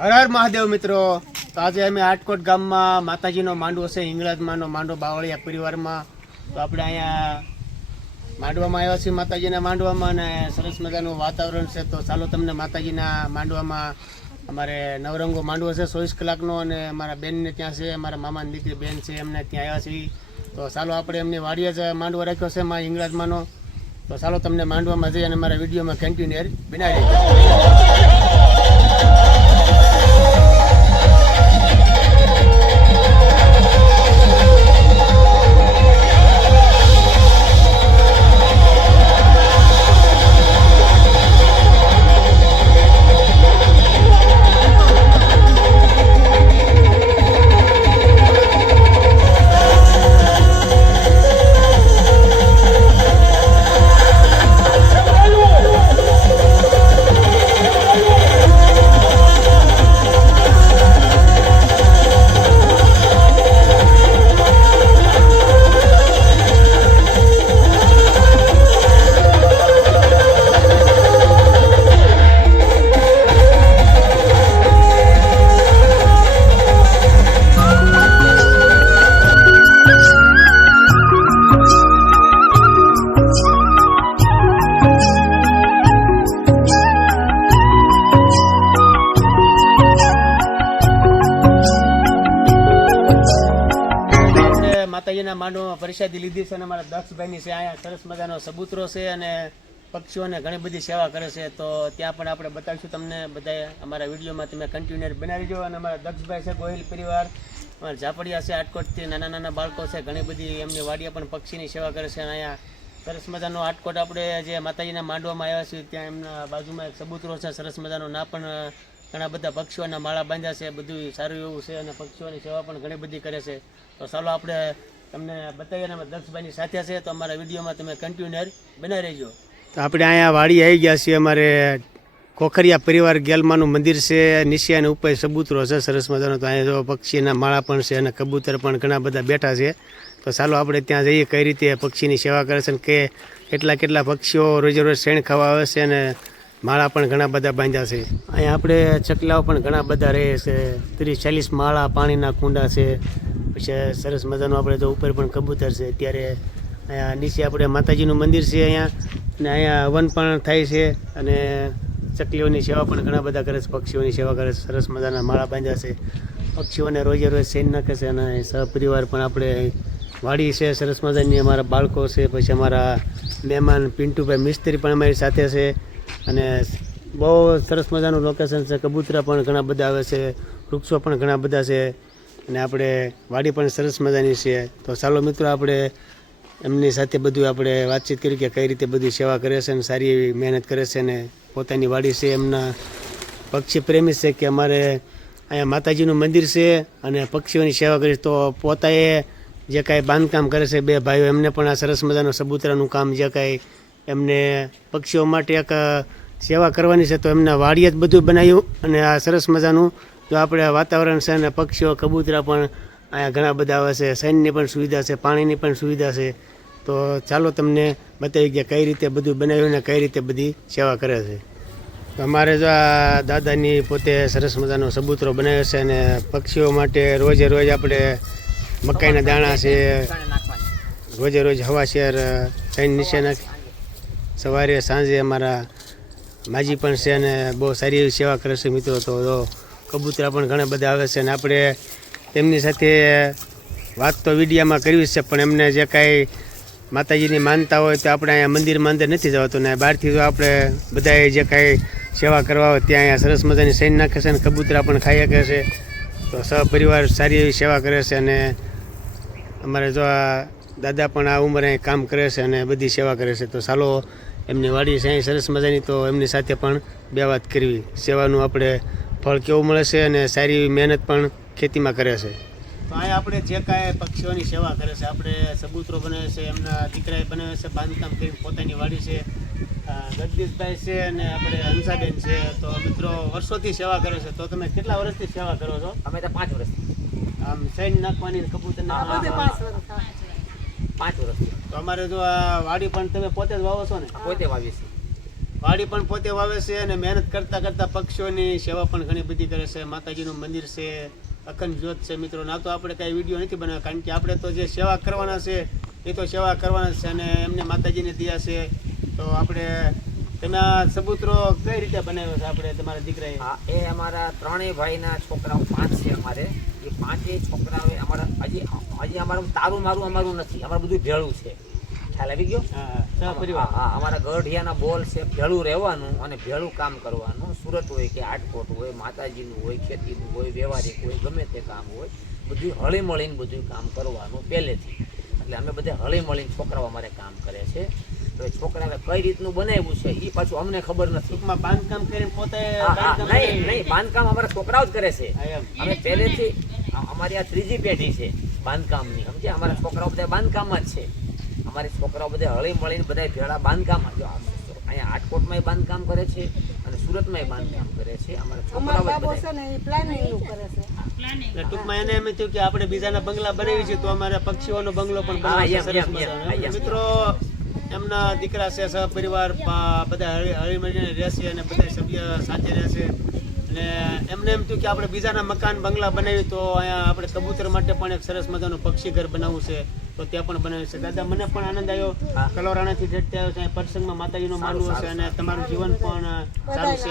હર હર મહાદેવ મિત્રો, તો આજે અમે આટકોટ ગામમાં માતાજીનો માંડવો છે, હિંગળાજમાંનો માંડવો બાવળિયા પરિવારમાં. તો આપણે અહીંયા માંડવામાં આવ્યા છીએ માતાજીના માંડવામાં, અને સરસ મજાનું વાતાવરણ છે. તો ચાલો તમને માતાજીના માંડવામાં, અમારે નવરંગો માંડવો છે 24 કલાકનો, અને અમારા બેનને ત્યાં છે, અમારા મામાની દીકરી બેન છે, એમને ત્યાં આવ્યા છીએ. તો ચાલો આપણે એમની વાડીએ જ માંડવો રાખ્યો છે માં હિંગળાજમાંનો. તો ચાલો તમને માંડવામાં જઈ અને મારા વિડીયોમાં કન્ટિન્યુ બનાવી માતાજીના માંડવામાં પ્રસાદી લીધી છે, અને અમારા દક્ષભાઈની છે. અહીંયા સરસ મજાનો સબૂતરો છે, અને પક્ષીઓને ઘણી બધી સેવા કરે છે. તો ત્યાં પણ આપણે બતાવીશું તમને બધા અમારા વિડીયોમાં, તમે કન્ટિન્યુ બનાવી જો. અને અમારા દક્ષભાઈ છે, ગોહિલ પરિવાર, અમારા ઝાપડિયા છે, આટકોટથી નાના નાના બાળકો છે, ઘણી બધી એમની વાડીએ પણ પક્ષીની સેવા કરે છે. અને અહીંયા સરસ મજાનો આટકોટ આપણે જે માતાજીના માંડવામાં આવ્યા છીએ, ત્યાં એમના બાજુમાં એક સબૂતરો છે સરસ મજાનો, ના પણ ઘણા બધા પક્ષીઓના માળા બાંધ્યા છે. બધું સારું એવું છે, અને પક્ષીઓની સેવા પણ ઘણી બધી કરે છે. તો ચાલો આપણે તમને બતાવીએ, અને દક્ષભાઈની સાથે છે. તો અમારા વિડીયોમાં તમે કન્ટિન્યુ બનાવી રહેજો. તો આપણે અહીંયા વાડી આવી ગયા છીએ. અમારે ખોખરિયા પરિવાર ગેલમાનું મંદિર છે, નીચે અને ઉપર સબૂતરો છે સરસ મજાનો. તો અહીંયા જો પક્ષીના માળા પણ છે, અને કબૂતર પણ ઘણા બધા બેઠા છે. તો ચાલો આપણે ત્યાં જઈએ, કઈ રીતે પક્ષીની સેવા કરે છે, કે કેટલા પક્ષીઓ રોજે રોજ શેણ ખાવા આવે છે, અને માળા પણ ઘણા બધા બાંધ્યા છે. અહીંયા આપણે ચકલાઓ પણ ઘણા બધા રહે છે, 30-40 માળા, પાણીના કુંડા છે. પછી સરસ મજાનું આપણે તો ઉપર પણ કબૂતર છે. અત્યારે અહીંયા નીચે આપણે માતાજીનું મંદિર છે અહીંયા, અને અહીંયા હવન પણ થાય છે, અને ચકલીઓની સેવા પણ ઘણા બધા કરે છે, પક્ષીઓની સેવા કરે છે. સરસ મજાના માળા બાંધ્યા છે, પક્ષીઓને રોજે રોજ શેન નાખે છે. અને સહપરિવાર પણ આપણે વાડી છે સરસ મજાની, અમારા બાળકો છે, પછી અમારા મહેમાન પિન્ટુભાઈ મિસ્ત્રી પણ અમારી સાથે છે. અને બહુ સરસ મજાનું લોકેશન છે, કબૂતરા પણ ઘણા બધા આવે છે, વૃક્ષો પણ ઘણા બધા છે, અને આપણે વાડી પણ સરસ મજાની છે. તો ચાલો મિત્રો, આપણે એમની સાથે બધું આપણે વાતચીત કરી કે કઈ રીતે બધી સેવા કરે છે, અને સારી એવી મહેનત કરે છે, અને પોતાની વાડી છે, એમના પક્ષી પ્રેમી છે, કે અમારે અહીંયા માતાજીનું મંદિર છે, અને પક્ષીઓની સેવા કરી. તો પોતાએ જે કાંઈ બાંધકામ કરે છે, બે ભાઈઓ, એમને પણ આ સરસ મજાનું સબૂતરાનું કામ, જે કાંઈ એમને પક્ષીઓ માટે એક સેવા કરવાની છે, તો એમના વાડીએ જ બધું બનાવ્યું. અને આ સરસ મજાનું જો આપણે વાતાવરણ છે, અને પક્ષીઓ કબૂતરા પણ અહીંયા ઘણા બધા આવે છે, સૈનની પણ સુવિધા છે, પાણીની પણ સુવિધા છે. તો ચાલો તમને બતાવી કે કઈ રીતે બધું બનાવ્યું, અને કઈ રીતે બધી સેવા કરે છે. તો અમારે જો આ દાદાની પોતે સરસ મજાનો સબૂતરો બનાવ્યો છે, અને પક્ષીઓ માટે રોજે રોજ આપણે મકાઈના દાણા છે, રોજે રોજ હવા શેર સૈન નીચે નાખી, સવારે સાંજે અમારા માજી પણ છે, અને બહુ સારી એવી સેવા કરે છે મિત્રો. તો કબૂતરા પણ ઘણા બધા આવે છે, અને આપણે તેમની સાથે વાત તો વિડીયામાં કરવી છે, પણ એમને જે કાંઈ માતાજીની માનતા હોય તો આપણે અહીંયા મંદિરમાં અંદર નથી જવાતું, ને બહારથી તો આપણે બધાએ જે કાંઈ સેવા કરવા હોય ત્યાં અહીંયા સરસ મજાની સૈન નાખે છે, અને કબૂતરા પણ ખાઈ શકે છે. તો સહપરિવાર સારી એવી સેવા કરે છે, અને અમારે જો આ દાદા પણ આ ઉંમરે કામ કરે છે, અને બધી સેવા કરે છે. તો ચાલો એમની વાડી છે અહીં સરસ મજાની, તો એમની સાથે પણ બે વાત કરવી, સેવાનું આપણે ફળ કેવું મળે છે, અને સારી એવી મહેનત પણ ખેતીમાં કરે છે. તો અહીંયા આપણે જે કાંઈ પક્ષીઓની સેવા કરે છે, આપણે સબૂતરો બનાવે છે, એમના દીકરાએ બનાવે છે, બાંધકામ કરી પોતાની વાડી છે. જગદીશભાઈ છે, અને આપણે હંસાબેન છે. તો મિત્રો વર્ષોથી સેવા કરે છે. તો તમે કેટલા વર્ષથી સેવા કરો છો? અમે તો 5 વર્ષથી. આમ સૈન નાખવાની, કબૂતર નાખવાની 5 વર્ષથી. તો અમારે જો આ વાડી પણ તમે પોતે જ વાવો છો ને? પોતે વાવીએ છીએ. વાડી પણ પોતે વાવે છે અને મહેનત કરતા કરતા પક્ષીઓની સેવા પણ ઘણી બધી કરે છે. માતાજીનું મંદિર છે, અખંડ જ્યોત છે મિત્રો. ના તો આપણે કાંઈ વિડીયો નથી બનાવ્યા, કારણ કે આપણે તો જે સેવા કરવાના છે એ તો સેવા કરવાના છે અને એમને માતાજીને દિયા છે. તો આપણે તમે આ સબૂતરો કઈ રીતે બનાવ્યો છે આપણે તમારા દીકરાએ? હા, એ અમારા ત્રણેય ભાઈના છોકરાઓ 5 છે અમારે. એ 5 છોકરાઓ અમારા હજી અમારું તારું મારું અમારું નથી, અમારું બધું ભેળું છે. ખ્યાલ આવી ગયો? હા, અમારા ગઢિયાના બોલ છે ભેળું રહેવાનું અને ભેળું કામ કરવાનું. સુરત હોય કે આટકોટ હોય, માતાજીનું હોય, ખેતીનું હોય, વ્યવહારિક હોય, ગમે તે કામ હોય, બધું હળી મળીને બધું કામ કરવાનું પહેલેથી. એટલે અમે બધા હળી મળીને છોકરાઓ અમારે કામ કરે છે. તો એ છોકરાએ કઈ રીતનું બનાવ્યું છે એ પાછું અમને ખબર નથી. ટૂંકમાં બાંધકામ કરીને પોતે નહીં, બાંધકામ અમારા છોકરાઓ જ કરે છે. અમે પહેલેથી અમારી આ 3જી પેઢી છે બાંધકામની, સમજે? અમારા છોકરાઓ બધા બાંધકામમાં જ છે. અમારી છોકરાઓ બધા હળી મળીને બધા ભેળા બાંધકામમાં, જો અહીંયા આટકોટમાં બાંધકામ કરે છે અને સુરતમાં બાંધકામ કરે છે. અમારા છોકરાઓ ટૂંકમાં એને એમ થયું કે આપણે બીજાના બંગલા બનાવી છે તો અમારા પક્ષીઓનો બંગલો પણ બનાવી. મિત્રો એમના દીકરા છે, સહપરિવાર બધા હળી મળીને રહેશે અને બધા સભ્ય સાથે રહેશે. અને એમને એમ થયું કે આપણે બીજાના મકાન બંગલા બનાવી તો અહીંયા આપણે કબૂતર માટે પણ એક સરસ મજાનું પક્ષી ઘર બનાવવું છે તો ત્યાં પણ બનાવ્યું છે. દાદા, મને પણ આનંદ આવ્યો. કલોરાણાથી જડતે આવ્યો છે, પ્રસંગમાં માતાજીનો માનવું છે અને તમારું જીવન પણ સારું છે.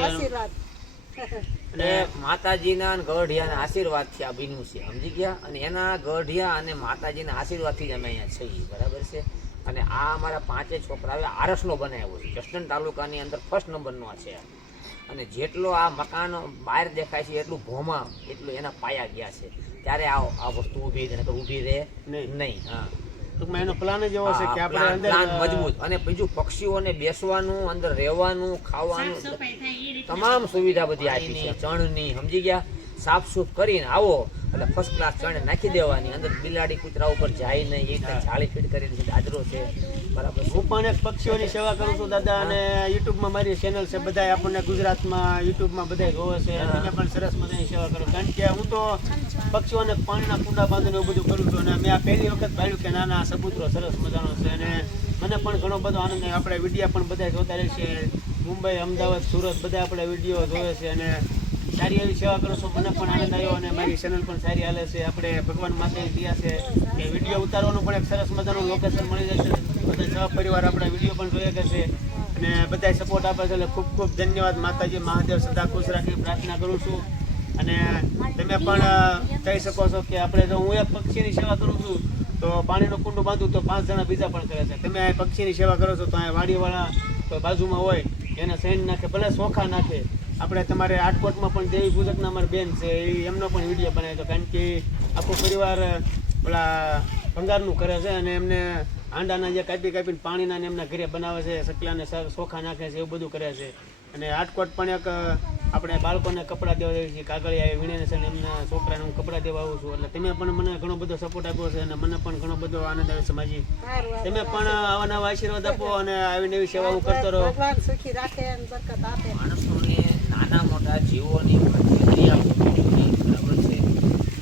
અને માતાજીના અને ગઢિયાના આશીર્વાદથી આ બન્યું છે, સમજી ગયા? અને એના ગઢિયા અને માતાજીના આશીર્વાદથી જ અમે અહીંયા છીએ, બરાબર છે? અને આ અમારા 5 છોકરાઓએ આરસનો બનાવ્યો છે. જસદણ તાલુકાની અંદર 1st નંબરનો છે. અને જેટલો આ મકાન બહાર દેખાય છે એટલું ભોમાં એટલું એના પાયા ગયા છે. ત્યારે આ વસ્તુ ઊભી રહે નહીં. હા, ટૂંકમાં એનો પ્લાન જ એવો છે કે આપણે અંદર મજબૂત. અને બીજું પક્ષીઓને બેસવાનું, અંદર રહેવાનું, ખાવાનું તમામ સુવિધા બધી આપી છે. ચણની, સમજી ગયા? સાફ સૂફ કરીને આવો એટલે ફર્સ્ટ ક્લાસ ચણ નાખી દેવાની. અંદર બિલાડી કૂતરા ઉપર જાય નહીં એ જાળી ફીટ કરેલી છે, દાદરો છે, બરાબર. હું પણ એક પક્ષીઓની સેવા કરું છું દાદા, અને યુટ્યુબમાં મારી ચેનલ છે. બધા આપણને ગુજરાતમાં યુટ્યુબમાં બધા જોવે છે. તમે પણ સરસ મજાની સેવા કરો, કારણ કે હું તો પક્ષીઓને પાણીના કુંડા બાંધીને એવું બધું કરું છું. અને મેં આ પહેલી વખત ભાળ્યું કે નાના સબૂતરો સરસ મજાનો છે અને મને પણ ઘણો બધો આનંદ. આપણે વિડીયો પણ બધા જોતા રહે છે, મુંબઈ, અમદાવાદ, સુરત બધા આપણે વિડીયો જોવે છે અને સારી એવી સેવા કરો છો. મને પણ આનંદ આવ્યો અને મારી ચેનલ પણ સારી હાલે છે. આપણે ભગવાન માતાની દયા છે કે વિડીયો ઉતારવાનું પણ એક સરસ મજાનું લોકેશન મળી જાય છે. બધા સહપરિવાર આપણા વિડીયો પણ જોઈએ છે અને બધા સપોર્ટ આપે છે. એટલે ખૂબ ખૂબ ધન્યવાદ. માતાજી મહાદેવ સદા ખુશ રાખી પ્રાર્થના કરું છું. અને તમે પણ કહી શકો છો કે આપણે જો હું એક પક્ષીની સેવા કરું છું તો પાણીનું કુંડું બાંધું તો 5 જણા બીજા પણ કરે છે. તમે આ પક્ષીની સેવા કરો છો તો અહીંયા વાડીવાળા કોઈ બાજુમાં હોય એને સૈન નાખે, ભલે ચોખા નાખે. આપણે તમારે આટકોટમાં પણ દેવી પૂજકના અમારી બેન છે, એમનો પણ વિડીયો બનાવ્યો હતો, કારણ કે આખો પરિવાર પેલા ભંગારનું કરે છે અને એમને આંડાના જે કાપીને પાણીના એમના ઘરે બનાવે છે, સકલાને ચોખા નાખે છે, એવું બધું કરે છે. અને આટકોટ પણ એક આપણે બાળકોને કપડાં દેવા જઈએ છીએ, કાગળિયા વીણે છે અને એમના છોકરાને હું કપડાં દેવા આવું છું. એટલે તમે પણ મને ઘણો બધો સપોર્ટ આપ્યો છે અને મને પણ ઘણો બધો આનંદ આવે છે. માજી, તમે પણ આવા નવા આશીર્વાદ આપો અને આવી નવી સેવા હું કરતો રહો. માણસોને નાના મોટા જીવોની બરાબર છે,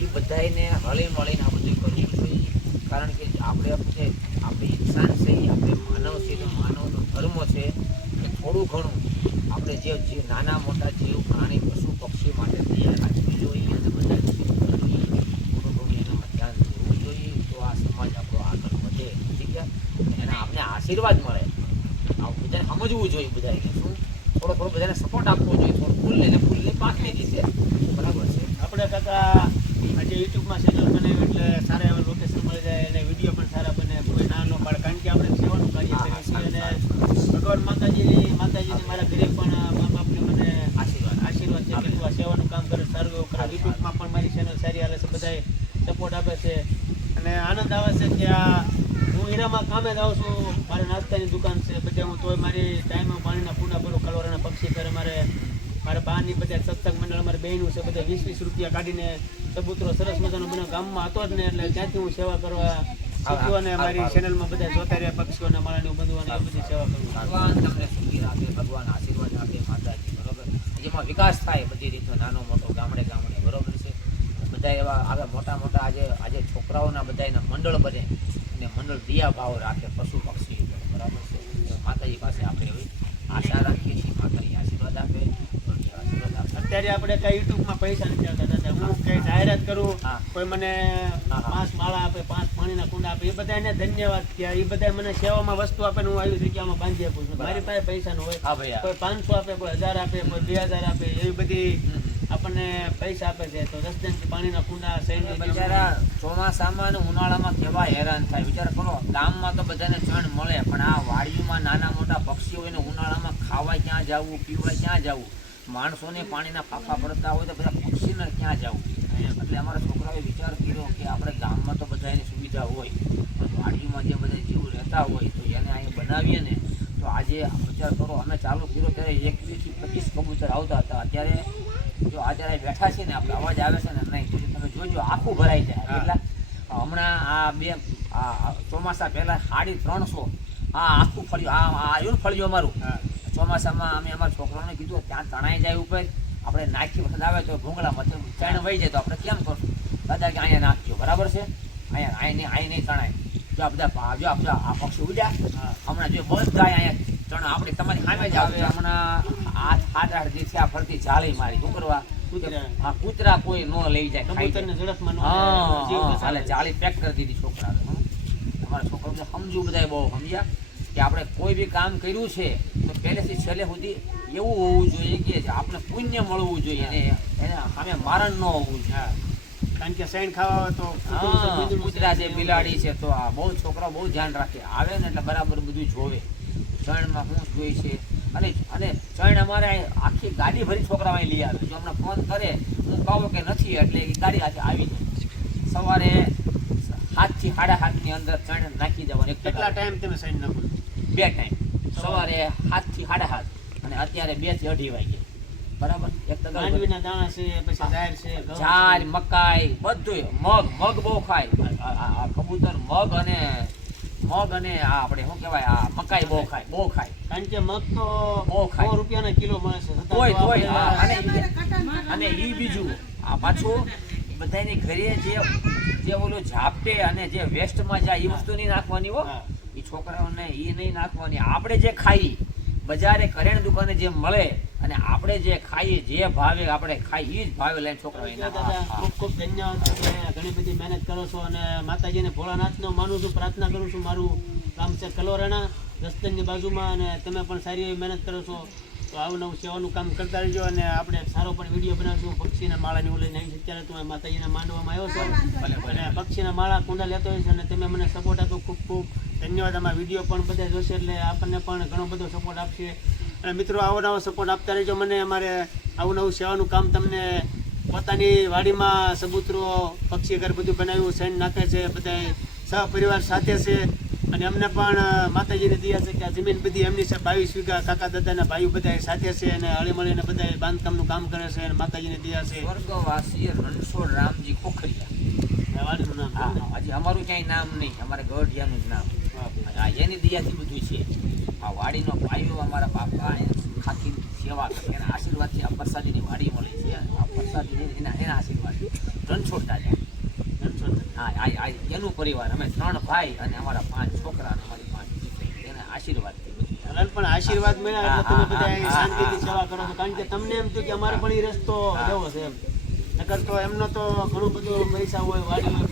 એ બધાને હળી મળીને આ બધું કરવું જોઈએ. કારણ કે આપણે ઇન્સાન છે, આપણે માનવ છે, તો માનવનો ધર્મ છે કે થોડું ઘણું આપણે જે નાના મોટા જીવ, પ્રાણી, પશુ પક્ષી માટે તૈયાર રાખવી જોઈએ અને બધા થોડું ઘણું એનામાં ધ્યાન દેવું જોઈએ. તો આ સમાજ આપણો આગળ વધે, ઠીક છે? એના આપણે આશીર્વાદ મળે. આ બધાને સમજવું જોઈએ, બધાને શું થોડો બધાને સપોર્ટ આપવો જોઈએ. થોડું ફૂલની પાકની રીતે, બરાબર છે? આપણે કાકા આજે યુટ્યુબમાં ચેનલ બનાવ્યું એટલે સારા એવા લોકેશન મળી જાય અને વિડીયો પણ સારા બને, કોઈ ના ન પાડે, કારણ કે આપણે સેવાનું કાર્ય કરીએ છીએ. અને ભગવાન માતાજીની મારા ઘરે પણ મા બાપને મને આશીર્વાદ છે કે તું આ સેવાનું કામ કરે, સારું એવું કરે. યુટ્યુબમાં પણ મારી ચેનલ સારી હાલે છે, બધાએ સપોર્ટ આપે છે અને આનંદ આવે છે કે આ હું હીરામાં કામે જ આવું છું. મારે નાસ્તાની દુકાન છે, બધે હું તોય મારી ટાઈમમાં પાણીના પૂના ભરું. કલોરાના પક્ષી કરે મારા બાની બધા સત્સંગ મંડળ અમારે બહેનું છે, બધા 20-20 રૂપિયા કાઢીને કબૂતરો સરસ મજાનો બનાવ ગામમાં હતો જ ને, એટલે ત્યાંથી હું સેવા કરવા શીખ્યો અને મારી ચેનલમાં બધા જોતા રહ્યા પક્ષીઓના માળાને બધું અને એ બધી સેવા કરું. ભગવાન તમને સુખી રાખે, ભગવાન આશીર્વાદ આપે, માતાજી, બરોબર? જેમાં વિકાસ થાય બધી રીતે, નાનો મોટો, ગામડે, બરોબર છે? બધા એવા આગળ મોટા આજે છોકરાઓના બધા એના મંડળ બને અને મંડળ દિયા ભાવ રાખે પશુ પક્ષી, બરાબર છે? માતાજી પાસે આપણે એવી આશા રાખીએ છીએ માતાજી આશીર્વાદ આપે, આશીર્વાદ આપે. અત્યારે આપણે કઈ યુટ્યુબમાં પૈસા નથી આવતા દાદા. હું કઈ જાહેરાત કરું, હા. કોઈ મને હા. 5 માળા આપે, 5 પાણીના કુંડા આપે, એ બધાને ધન્યવાદ કે એ બધા મને સેવામાં વસ્તુ આપે ને હું આવી જગ્યામાં બાંધી આપું છું. મારી પાસે પૈસા ન હોય, હા ભાઈ હા. કોઈ 500 આપે, કોઈ 1000 આપે, કોઈ 2000 આપે, એવી બધી આપણને પૈસા આપે છે. તો રસદનથી પાણીના કુંડા સૈન્ય બિચારા ચોમાસામાં અને ઉનાળામાં કેવા હેરાન થાય વિચાર કરો. ગામમાં તો બધાને ચણ મળે, પણ આ વાડીઓમાં નાના મોટા પક્ષીઓ હોય ને ઉનાળામાં ખાવા ક્યાં જવું, પીવા ક્યાં જવું, માણસોને પાણીના ફાંફા પડતા હોય તો બધા પક્ષીને ક્યાં જવું. એટલે અમારા છોકરાઓએ વિચાર કર્યો કે આપણે ગામમાં તો બધા એની સુવિધા હોય, પણ વાડીમાં જે બધા જીવ રહેતા હોય તો એને અહીંયા બનાવીએ ને તો આજે વિચાર કરો. અમે ચાલુ કર્યો ત્યારે 21 થી 25 કબૂતર આવતા હતા. અત્યારે જો અત્યારે બેઠા છે ને આપણે અવાજ આવે છે ને નહીં તો તમે જોજો આખું ભરાઈ જાય. એટલે હમણાં આ ચોમાસા પહેલા 350 આખું ફળ્યું આવ્યું ફળ્યું અમારું. ચોમાસામાં અમે અમારા છોકરાઓને કીધું ત્યાં તણાઈ જાય ઉપર, આપણે નાખી વખત આવે તો ભૂંગળામાં ચણ વહી જાય તો આપણે કેમ કરશું? દાદા કે અહીંયા નાખજો, બરાબર છે, અહીંયા નહીં તણાય. જો આ બધા આ પક્ષી ઉડ્યા હમણાં જો બધા અહીંયા ચણ આપણે તમારી સામે જ આવે. હમણાં 8 દિવસે આ ફરતી જાળી મારી શું કરવા? કૂતરા કોઈ ન લઈ જાય, કબૂતરને ઝડપમાં ન જીવ હા બચાવે. એટલે જાળી પેક કરી દીધી છોકરાને. તમારા છોકરાને સમજવું બધા બહુ સમજ્યા કે આપણે કોઈ બી કામ કર્યું છે તો પહેલેથી છેલ્લે સુધી એવું હોવું જોઈએ કે આપણે પુણ્ય મળવું જોઈએ અને એને સામે મારણ ન હોવું જોઈએ. કારણ કે સૈન ખાવા હોય તો કૂતરા છે, બિલાડી છે, તો આ બહુ છોકરા બહુ ધ્યાન રાખે. આવે ને એટલે બરાબર બધું જોવે ચણમાં શું જોઈ છે. અને ચણ અમારે આખી ગાડી ભરી છોકરાઓ અહીં લઈ આવે. જો અમને ફોન કરે હું કહું કે નથી એટલે એ ગાડી હાથે આવી જાય. સવારે 7 થી 7:30 ની અંદર ચણ નાખી દેવાનું. કેટલા ટાઈમ તમે સૈન નાખો? 2 ટાઈમ, સવારે 7 થી 7:30 અને અત્યારે 2 થી 2:30 વાગે. બરાબર. એક તો માંડવીના દાણા છે, પછી જાહેર છે, ઘઉં છે. ચાર મકાઈ બધું મગ બહુ ખાય. આ કબૂતર મગ અને આ આપણે શું કહેવાય આ મકાઈ બહુ ખાય. કારણ કે મગ તો બહુ ખાય. 100 રૂપિયાના કિલો મળે છે. છતાં તોય તો તોય આપણે અને ઈ બીજું આ પાછું બધાની ઘરે જે ઓલું ઝાપટે અને જે વેસ્ટમાં જાય એ વસ્તુ નહીં નાખવાની હો. હા. એ છોકરાઓને એ નહીં નાખવાની. આપણે જે ખાઈ બજારે કરિયાણા દુકાને જે મળે અને આપણે જે ખાઈએ જે ભાવે આપણે ખાઈ એ જ ભાવે લઈને છોકરાઓ એના દાદા ખૂબ ખૂબ ધન્યવાદ. તમે ઘણી બધી મહેનત કરો છો અને માતાજીને ભોળાનાથનો માનું છું, પ્રાર્થના કરું છું. મારું ગામ છે કલોરાણા, રસ્તનની બાજુમાં, અને તમે પણ સારી એવી મહેનત કરો છો. તો આવું નવું સેવાનું કામ કરતા રહેજો અને આપણે સારો પણ વિડીયો બનાવશું. પક્ષીના માળાની ઓલીને આવી છે અત્યારે તમે માતાજીના માંડવામાં આવ્યો છો અને પક્ષીના માળા કુંડા લેતો હોય છે અને તમે મને સપોર્ટ આપ્યો, ખૂબ ખૂબ ધન્યવાદ. આમાં વિડીયો પણ બધા જોશે એટલે આપણને પણ ઘણો બધો સપોર્ટ આપશે. અને મિત્રો આવો નવો સપોર્ટ આપતા રહેજો મને. અમારે આવું નવું સેવાનું કામ તમને પોતાની વાડીમાં સબૂતરો, પક્ષી ઘર બધું બનાવ્યું, સૈન નાખે છે, બધા સહપરિવાર સાથે છે. અને અમને પણ માતાજીની દયા છે કે આ જમીન બધી એમની છે. 22 વીઘા કાકા દાદાના ભાઈઓ બધા સાથે છે અને હળી મળીને બધા બાંધકામનું કામ કરે છે અને માતાજીની દયા છે. સ્વર્ગવાસી રણછોડ રામજી ખોખરિયા વાડીનું નામ છે ને? હજી અમારું ક્યાંય નામ નહીં, અમારે ગઢિયાનું જ નામ. એની દયાથી બધું છે. આ વાડીનો ભાઈઓ અમારા બાપા ખાખી સેવા કરે, એના આશીર્વાદથી આ પ્રસાદીની વાડી મળી છે. આ પ્રસાદી એના આશીર્વાદ રણછોડ દાદા. હા એનું પરિવાર અમે 3 ભાઈ અને અમારા 5 છોકરા અને અમારી 5 દીકરી. એના આશીર્વાદથી ભલે પણ આશીર્વાદ મળ્યા એટલે તમે બધા અહીં શાંતિથી સેવા કરો છો. કારણ કે તમને એમ થયું કે અમારે પણ એ રસ્તો લેવો છે એમ. નકર તો એમનો તો ઘણું બધું પૈસા હોય, વાડી હોય,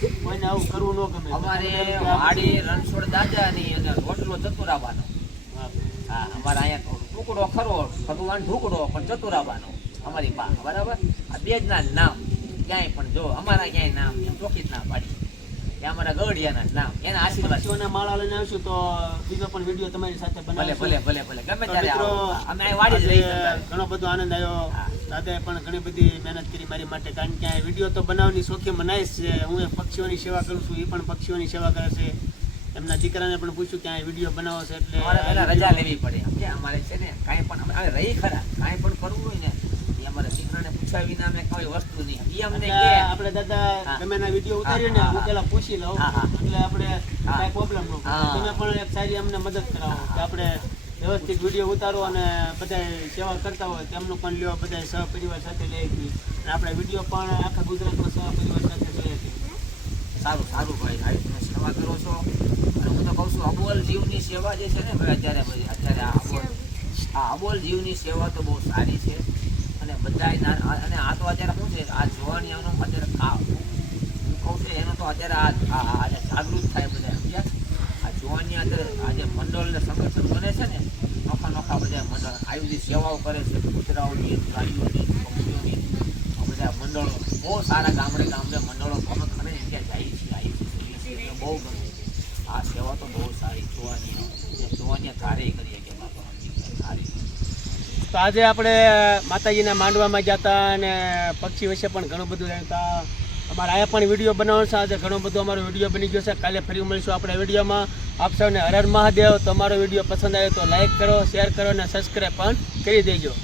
તો કોઈને આવું કરવું ન ગમે. અમારે વાડી રણછોડ દાદાની અને રોટલો ચતુરાબાનો. હા અમારા અહીંયા ટુકડો ખરો, ભગવાન ઢુકડો પણ ચતુરાબાનો અમારી પા. બરાબર. આ 2 જ ના નામ ક્યાંય પણ જો અમારા ક્યાંય નામ એમ ચોખ્ખી જ ના પાડી. એ અમારા ગઢિયાના જ નામ. એના આશીર્વાદ. પક્ષીઓના માળા લઈને આવશું તો બીજો પણ વિડીયો તમારી સાથે બનાવીશું. ભલે ગમે ત્યારે મિત્રો, આવો. અમે અહીં વાડી જ રહી શકતા. ઘણો બધો આનંદ આવ્યો. હા. દાદાએ પણ ઘણી બધી મહેનત કરી મારી માટે. કારણ કે આ વિડીયો તો બનાવવાની શોખી મનાઈશ છે. હું એ પક્ષીઓની સેવા કરું છું, એ પણ પક્ષીઓની સેવા કરે છે. એમના દીકરાને પણ પૂછ્યું કે આ વિડીયો બનાવો છે એટલે અમારે પહેલા રજા લેવી પડે. સમજ્યા? અમારે છે ને કાંઈ પણ અમે રહી ખરા, કાંઈ પણ કરવું હોય ને એ અમારા દીકરાને પૂછ્યા વિના અમે કોઈ વસ્તુ નહીં. એ અમને એટલે કે આપણે દાદા તમે એના વિડીયો ઉતારીએ ને હું પેલા પૂછી લઉં એટલે આપણે કાંઈ પ્રોબ્લેમ ન થાય. તમે પણ એક સારી અમને મદદ કરાવો કે આપણે વ્યવસ્થિત વિડીયો ઉતારો અને બધા સેવા કરતા હોય તેમનું પણ લ્યો, બધા સહપરિવાર સાથે લઈ અને આપણે વિડીયો પણ આખા ગુજરાતમાં સહપરિવાર સાથે લઈએ છીએ. સારું ભાઈ, આવી તમે સેવા કરો છો. અને હું તો કહું છું અબોલ જીવની સેવા જે છે ને ભાઈ અત્યારે આ આ અબોલ જીવની સેવા તો બહુ સારી છે અને બધાય અને આ તો અત્યારે શું છે આ જોવાનીઓનો અત્યારે હું કહું છું એનો તો અત્યારે આજે જાગૃત થાય બધા સમજ્યા આ જોવાની અત્યારે આજે મંડળ ને સંગઠન બને છે ને નોખા બધા મંડળ આવી બધી સેવાઓ કરે છે કૂતરાઓની ગાડીઓની પક્ષીઓની આ બધા મંડળો બહુ સારા ગામડે મંડળો અમે ખરે ત્યાં જાય છે બહુ ગમે આ સેવા તો બહુ સારી જોવાની ધારે કરીએ કે બાપા સારી. તો આજે આપણે માતાજીના માંડવામાં જતા અને પક્ષી વિશે પણ ઘણું બધું જાણતા અમારે અહીંયા પણ વિડીયો બનાવવાનો છે. આજે ઘણો બધો અમારો વિડીયો બની ગયો છે. કાલે ફરી મળીશું આપણે વિડીયોમાં. આપ સૌને હર હર મહાદેવ. તો અમારો વિડીયો પસંદ આવે તો લાઈક કરો, શેર કરો અને સબસ્ક્રાઈબ પણ કરી દેજો.